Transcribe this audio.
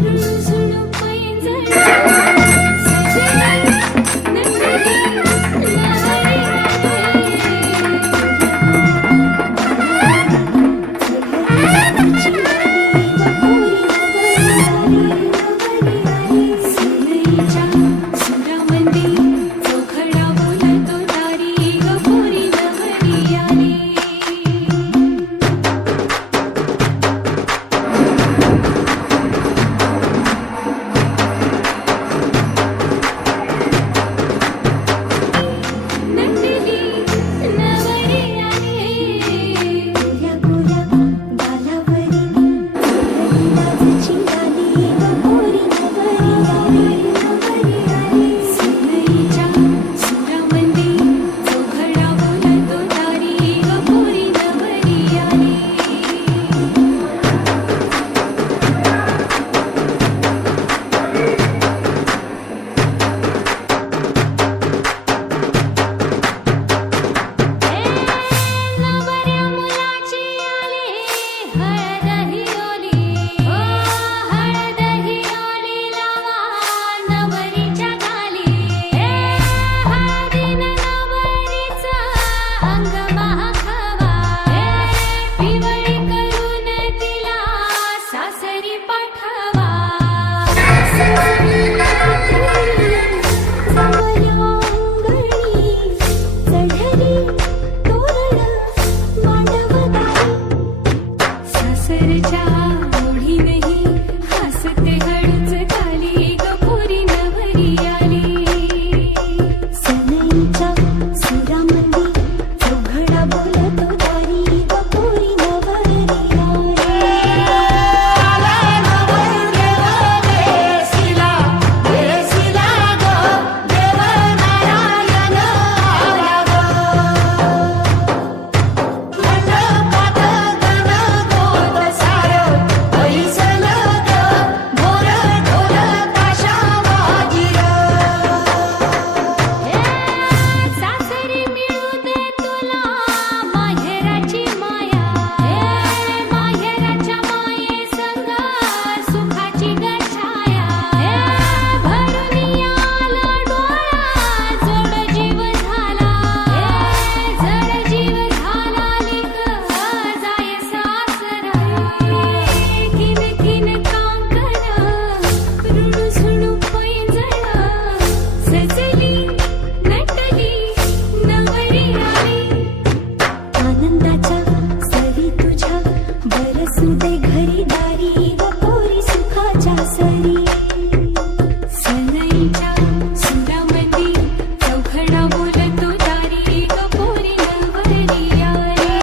lose Come on.